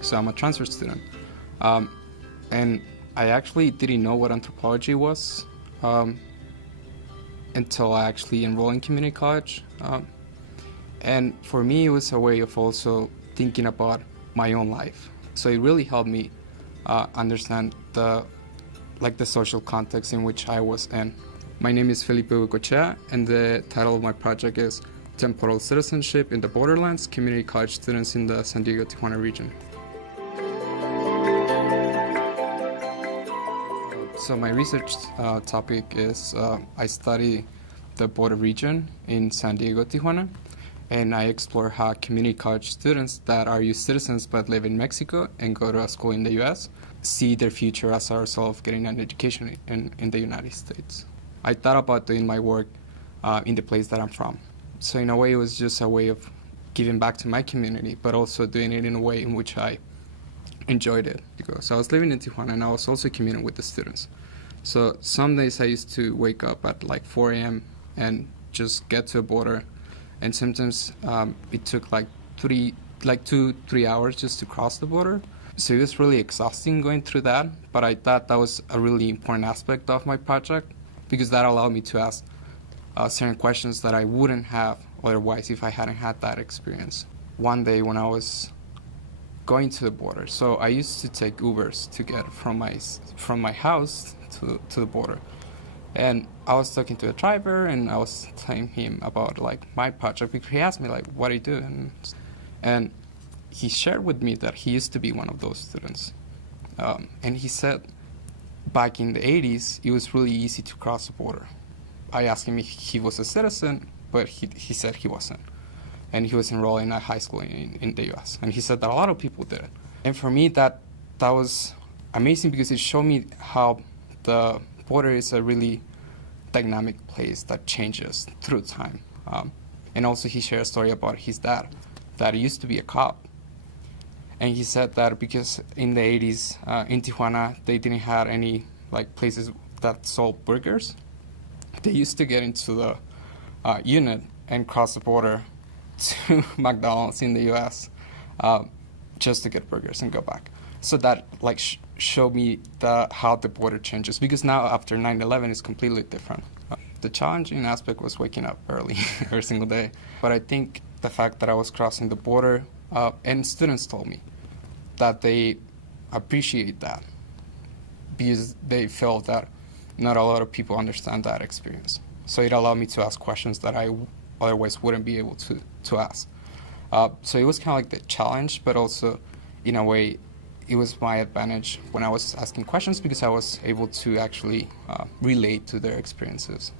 So I'm a transfer student. And I actually didn't know what anthropology was until I actually enrolled in community college. And for me, it was a way of also thinking about my own life. So it really helped me understand the social context in which I was in. My name is Felipe Huicochea, and the title of my project is Temporal Citizenship in the Borderlands, Community College Students in the San Diego-Tijuana region. So my research topic is I study the border region in San Diego-Tijuana, and I explore how community college students that are U.S. citizens but live in Mexico and go to a school in the U.S. see their future as a result of getting an education in the United States. I thought about doing my work in the place that I'm from. So in a way, it was just a way of giving back to my community, but also doing it in a way in which I enjoyed it. So I was living in Tijuana, and I was also commuting with the students. So some days I used to wake up at like 4 a.m. and just get to a border, and sometimes it took like 2-3 hours just to cross the border. So it was really exhausting going through that, but I thought that was a really important aspect of my project because that allowed me to ask certain questions that I wouldn't have otherwise if I hadn't had that experience. One day when I was going to the border, so I used to take Ubers to get from my house to the border. And I was talking to a driver, and I was telling him about like my project because he asked me like, "What do you do?" And he shared with me that he used to be one of those students, and he said back in the 80s it was really easy to cross the border. I asked him if he was a citizen, but he said he wasn't, and he was enrolled in a high school in the U.S. And he said that a lot of people did it. And for me, that was amazing because it showed me how the border is a really dynamic place that changes through time. And also he shared a story about his dad that used to be a cop. And he said that because in the 80s in Tijuana, they didn't have any like places that sold burgers. They used to get into the unit and cross the border to McDonald's in the U.S. Just to get burgers and go back. So that like showed me how the border changes, because now after 9/11 it's completely different. The challenging aspect was waking up early every single day, but I think the fact that I was crossing the border, and students told me that they appreciate that because they felt that not a lot of people understand that experience. So it allowed me to ask questions that I otherwise wouldn't be able to ask. So it was kind of like the challenge, but also in a way it was my advantage when I was asking questions because I was able to actually relate to their experiences.